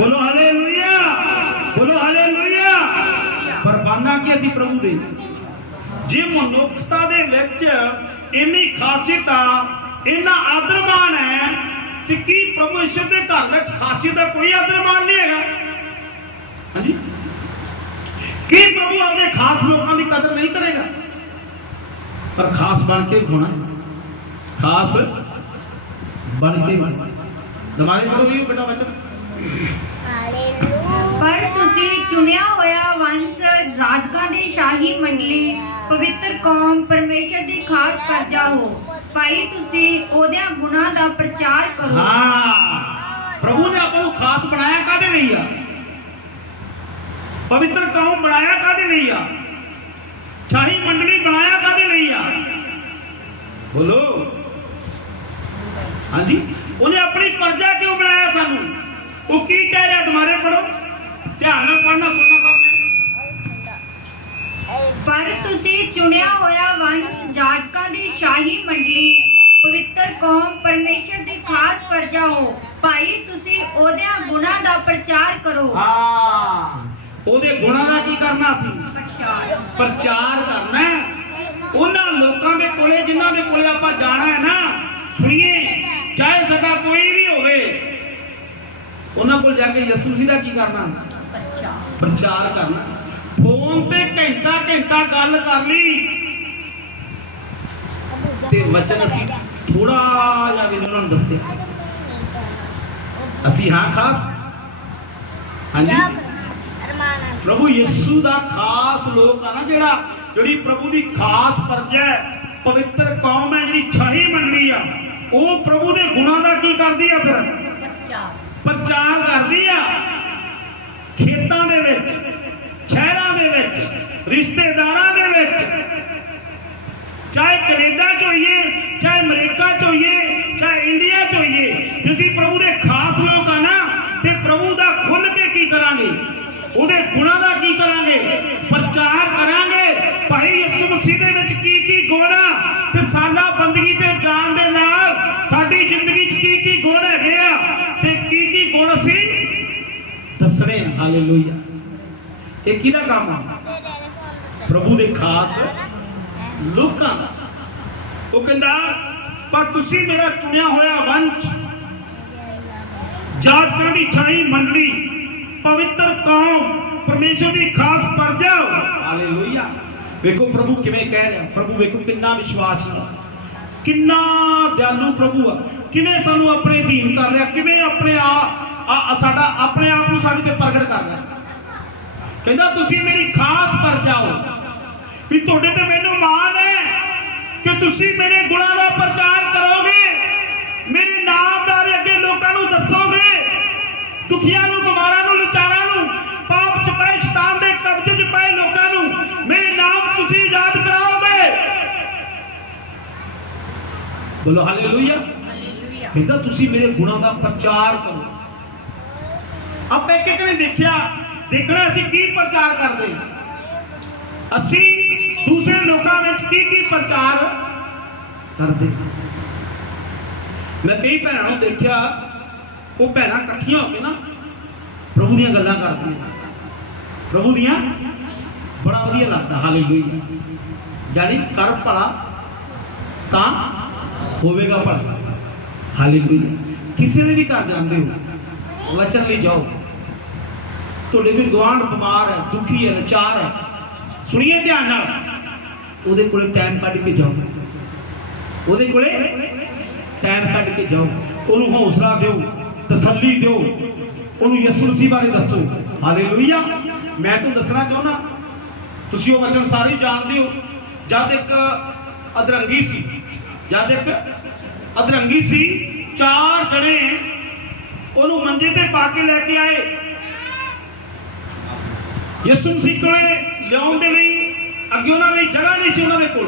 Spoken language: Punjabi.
ਬੋਲੋ ਹਾਲੇਲੂਇਆ। ਬੋਲੋ ਹਾਲੇਲੂਇਆ। ਪਰ ਬਾਨਾ ਕੀ ਅਸੀਂ ਪ੍ਰਭੂ ਦੇ? ਜੇ ਮਨੁੱਖਤਾ ਦੇ ਵਿੱਚ ਇੰਨੀ ਖਾਸੀਅਤ ਆ ਇੰਨਾ ਆਦਰਮਾਨ ਹੈ ਤੇ ਕੀ ਪ੍ਰਭੂ ਈਸ਼ਵਰ ਦੇ ਘਰ ਵਿੱਚ ਖਾਸੀਅਤ ਦਾ ਕੋਈ ਆਦਰਮਾਨ ਨਹੀਂ ਹੈਗਾ? ਹਾਂਜੀ? ਕੀ ਪ੍ਰਭੂ ਆਪਣੇ ਖਾਸ ਲੋਕਾਂ ਦੀ ਕਦਰ ਨਹੀਂ ਕਰੇਗਾ? ਪਰ ਖਾਸ ਬਣ ਕੇ ਹੋਣਾ ਖਾਸ ਬਣ ਕੇ ਦਮਾਰੇ ਪੜੋਗੇ ਬੇਟਾ ਬੱਚਾ ਪਰ ਤੁਸੀਂ ਚੁਣਿਆ ਹੋਇਆ ਵੰਸ਼ ਰਾਜਕਾਂ ਦੀ ਸ਼ਾਹੀ ਮੰਡਲੀ, ਪਵਿੱਤਰ ਕੌਮ, ਪਰਮੇਸ਼ਰ ਦੀ ਖਾਸ ਪ੍ਰਜਾ ਹੋ। ਭਾਈ, ਤੁਸੀਂ ਉਹਦਿਆਂ ਗੁਣਾਂ ਦਾ ਪ੍ਰਚਾਰ ਕਰੋ। ਹਾਂ, ਪ੍ਰਭੂ ਨੇ ਆਪਾਂ ਨੂੰ ਖਾਸ ਬਣਾਇਆ ਕਾਦੇ ਲਈ ਆ? ਪਵਿੱਤਰ ਕੌਮ ਬਣਾਇਆ ਕਾਦੇ ਲਈ ਆ? ਸ਼ਾਹੀ ਮੰਡਲੀ ਬਣਾਇਆ ਕਾਦੇ ਲਈ ਆ ਬੋਲੋ ਹਾਂਜੀ ਉਹਨੇ ਆਪਣੀ ਪਰਜਾ ਕਿਉਂ ਬਣਾਇਆ ਸਾਨੂੰ ਉਹ ਕੀ ਕਹਿ ਰਿਹਾ ਦੁਬਾਰੇ ਪੜੋ ਧਿਆਨ ਨਾਲ ਪੜਨਾ ਸੁਣਨਾ ਸਭ ਨੇ ਪਰ ਤੁਸੀਂ ਚੁਣਿਆ ਹੋਇਆ ਵੰਸ਼ ਜਾਜਕਾਂ ਦੀ ਸ਼ਾਹੀ ਮੰਡਲੀ ਪਵਿੱਤਰ ਕੌਮ ਪਰਮੇਸ਼ਰ ਦੀ ਖਾਸ ਪ੍ਰਜਾ ਹੋ। ਭਾਈ ਤੁਸੀਂ ਉਹਦਿਆਂ ਗੁਣਾਂ ਦਾ ਪ੍ਰਚਾਰ ਕਰੋ। ਹਾਂ। ਉਹਦੇ ਗੁਣਾਂ ਦਾ ਕੀ ਕਰਨਾ ਸੀ ਪ੍ਰਚਾਰ। ਪ੍ਰਚਾਰ ਕਰਨਾ। ਉਹਨਾਂ ਲੋਕਾਂ ਦੇ ਕੋਲੇ ਜਿਨ੍ਹਾਂ ਦੇ ਕੋਲੇ ਆਪਾਂ ਜਾਣਾ ਹੈ ਨਾ ਸੁਣੀਏ ਚਾਹੇ ਸਾਡਾ ਕੋਈ ਵੀ ਹੋਵੇ ਉਹਨਾਂ ਕੋਲ ਜਾ ਕੇ ਯਿਸੂ ਮਸੀਹ ਦਾ ਕੀ ਕਰਨਾ? ਪ੍ਰਚਾਰ ਕਰਨਾ। ਫੋਨ ਤੇ ਘੰਟਾ ਘੰਟਾ ਗੱਲ ਕਰ ਲਈ। ਤੇ ਵਚਨ ਅਸੀਂ ਥੋੜਾ ਜਿਹਾ ਵੀ ਉਹਨਾਂ ਨੂੰ ਦੱਸਿਆ। ਅਸੀਂ ਹਾਂ ਖਾਸ। ਹਾਂਜੀ। ਪ੍ਰਭੂ ਯਿਸੂ ਦਾ ਖਾਸ ਲੋਕ ਆ ਨਾ ਜਿਹੜਾ ਜਿਹੜੀ ਪ੍ਰਭੂ ਦੀ ਖਾਸ ਪਰਜਾ ਹੈ ਪਵਿੱਤਰ ਕੌਮ ਹੈ ਜਿਹੜੀ ਛਾਹੀ ਮੰਡਲੀ ਆ ਉਹ ਪ੍ਰਭੂ ਦੇ ਗੁਣਾਂ ਦਾ ਕੀ ਕਰਦੀ ਆ ਫਿਰ? ਪ੍ਰਚਾਰ ਕਰਦੀ ਆ। ਖੇਤਾਂ ਦੇ ਵਿੱਚ। ਰਿਸ਼ਤੇਦਾਰਾਂ ਦੇ ਵਿੱਚ। ਚਾਹੇ ਕੈਨੇਡਾ ਚ ਹੋਈਏ, ਚਾਹੇ ਅਮਰੀਕਾ ਚ ਹੋਈਏ, ਚਾਹੇ ਇੰਡੀਆ ਚ ਹੋਈਏ, ਤੁਸੀਂ ਪ੍ਰਭੂ ਦੇ ਖਾਸ ਲੋਕ ਆ ਨਾ, ਤੇ ਪ੍ਰਭੂ ਦਾ ਖੁੱਲ ਕੇ ਕੀ ਕਰਾਂਗੇ? ਉਹਦੇ ਗੁਣਾਂ ਦਾ ਕੀ ਕਰਾਂਗੇ? ਪ੍ਰਚਾਰ ਕਰਾਂਗੇ। ਭਾਈ ਯਿਸੂ ਮਸੀਹ ਦੇ ਵਿੱਚ ਕੀ ਕੀ ਗੁਣ ਆ? ਤੇ ਸਾਲਾ ਬੰਦਗੀ ਤੇ ਜਾਣ ਦੇ ਨਾਲ ਸਾਡੀ ਜ਼ਿੰਦਗੀ 'ਚ ਕੀ ਕੀ ਗੁਣ ਹੈਗੇ ਆ? ਤੇ ਕੀ ਕੀ ਗੁਣ ਅਸੀਂ ਦੱਸਣੇ ਹਾਲੇਲੂਇਆ। ਇਹ ਕਿਹਦਾ ਕੰਮ ਆ? ਪ੍ਰਭੂ ਦੇ ਖਾਸ ਲੋਕਾਂ ਦਾ। ਉਹ ਕਹਿੰਦਾ, ਪਰ ਤੁਸੀਂ ਮੇਰਾ ਚੁਣਿਆ ਹੋਇਆ ਵੰਸ਼, ਜਾਤਕਾਂ ਦੀ ਛਾਈ ਮੰਡਲੀ, ਪਵਿੱਤਰ ਕੌਮ, ਪਰਮੇਸ਼ਰ ਦੀ ਖਾਸ ਪਰਜਾ ਹਾਲੇਲੂਇਆ। ਵੇਖੋ ਪ੍ਰਭੂ ਕਿਵੇਂ ਕਹਿ ਰਿਹਾ। ਪ੍ਰਭੂ ਵੇਖੋ ਕਿੰਨਾ ਵਿਸ਼ਵਾਸ ਨਾਲ। ਕਿੰਨਾ ਦਿਆਲੂ ਪ੍ਰਭੂ ਆ। ਕਿਵੇਂ ਸਾਨੂੰ ਆਪਣੇ ਅਧੀਨ ਕਰ ਰਿਹਾ। ਕਿਵੇਂ ਆਪਣੇ ਆ ਆ ਸਾਡਾ ਆਪਣੇ ਆਪ ਨੂੰ ਸਾਡੇ ਤੇ ਪ੍ਰਗਟ ਕਰ ਰਿਹਾ। ਕਹਿੰਦਾ, ਤੁਸੀਂ ਮੇਰੀ ਖਾਸ ਪਰਜਾ ਹੋ। ਵੀ ਤੁਹਾਡੇ ਤੇ ਮੈਨੂੰ ਮਾਣ ਹੈ ਕਿ ਤੁਸੀਂ ਮੇਰੇ ਗੁਣਾਂ ਦਾ ਪ੍ਰਚਾਰ ਕਰੋਗੇ। ਮੇਰੇ ਨਾਮ ਬਾਰੇ ਅੱਗੇ ਲੋਕਾਂ ਨੂੰ ਦੱਸੋਗੇ। ਦੁਖੀਆਂ ਨੂੰ ਬਿਮਾਰਾਂ ਨੂੰ ਲਾਚਾਰਾਂ ਨੂੰ ਪਾਪ ਚ ਪਏ ਸ਼ੈਤਾਨ ਦੇ ਕਬਜ਼ੇ ਚ ਪਏ ਲੋਕਾਂ ਨੂੰ ਮੇਰੇ ਨਾਮ ਤੁਸੀਂ ਯਾਦ ਕਰਾਓਗੇ। ਬੋਲੋ ਹਾਲੇਲੂਇਆ। ਹਾਲੇਲੂਇਆ। ਤੁਸੀਂ ਮੇਰੇ ਗੁਣਾਂ ਦਾ ਪ੍ਰਚਾਰ ਕਰੋ। ਆਪਾਂ ਇੱਕ ਇੱਕ ਨੇ ਦੇਖਿਆ। ਦੇਖਣਾ ਅਸੀਂ ਕੀ ਪ੍ਰਚਾਰ ਕਰਦੇ। ਅਸੀਂ ਦੂਸਰੇ ਲੋਕਾਂ ਵਿੱਚ ਕੀ ਕੀ ਪ੍ਰਚਾਰ ਕਰਦੇ? ਮੈਂ ਕਈ ਭੈਣਾਂ ਨੂੰ ਦੇਖਿਆ, ਉਹ ਭੈਣਾਂ ਇਕੱਠੀਆਂ ਹੋ ਕੇ ਨਾ ਪ੍ਰਭੂ ਦੀਆਂ ਗੱਲਾਂ ਕਰਦੀਆਂ। ਪ੍ਰਭੂ ਦੀਆਂ ਬੜਾ ਵਧੀਆ ਲੱਗਦਾ ਹਾਲੇਲੂਇਆ ਜਾਨੀ ਕਰ ਭਲਾ ਤਾਂ ਹੋਵੇਗਾ ਭਲਾ। ਹਾਲੇਲੂਇਆ ਕਿਸੇ ਦੇ ਵੀ ਘਰ ਜਾਂਦੇ ਹੋ, ਵਚਨ ਲਈ ਜਾਓ। ਤੁਹਾਡੇ ਕੋਈ ਗਵਾਂਢ ਬਿਮਾਰ ਹੈ, ਦੁਖੀ ਹੈ, ਨਚਾਰ ਹੈ। ਸੁਣੀਏ ਧਿਆਨ ਨਾਲ। ਉਹਦੇ ਕੋਲੇ ਟਾਈਮ ਕੱਢ ਕੇ ਜਾਓ। ਉਹਦੇ ਕੋਲੇ ਟਾਈਮ ਕੱਢ ਕੇ ਜਾਓ। ਉਹਨੂੰ ਹੌਸਲਾ ਦਿਓ, ਤਸੱਲੀ ਦਿਓ। ਉਹਨੂੰ ਯਿਸੂ ਮਸੀਹ ਬਾਰੇ ਦੱਸੋ। ਹਾਲੇਲੂਇਆ ਮੈਂ ਤੁਹਾਨੂੰ ਦੱਸਣਾ ਚਾਹੁੰਦਾ, ਤੁਸੀਂ ਉਹ ਵਚਨ ਸਾਰੇ ਜਾਣਦੇ ਹੋ। ਜਦ ਇੱਕ ਅਧਰੰਗੀ ਸੀ, ਜਦ ਇੱਕ ਅਧਰੰਗੀ ਸੀ, ਚਾਰ ਜਣੇ ਉਹਨੂੰ ਮੰਜੇ ਤੇ ਪਾ ਕੇ ਲੈ ਕੇ ਆਏ। ਯਿਸੂ ਮਸੀਹ ਕੋਲੇ ਲਿਆਉਣ ਦੇ ਲਈ ਅੱਗੇ ਉਹਨਾਂ ਲਈ ਜਗ੍ਹਾ ਨਹੀਂ ਸੀ ਉਹਨਾਂ ਦੇ ਕੋਲ।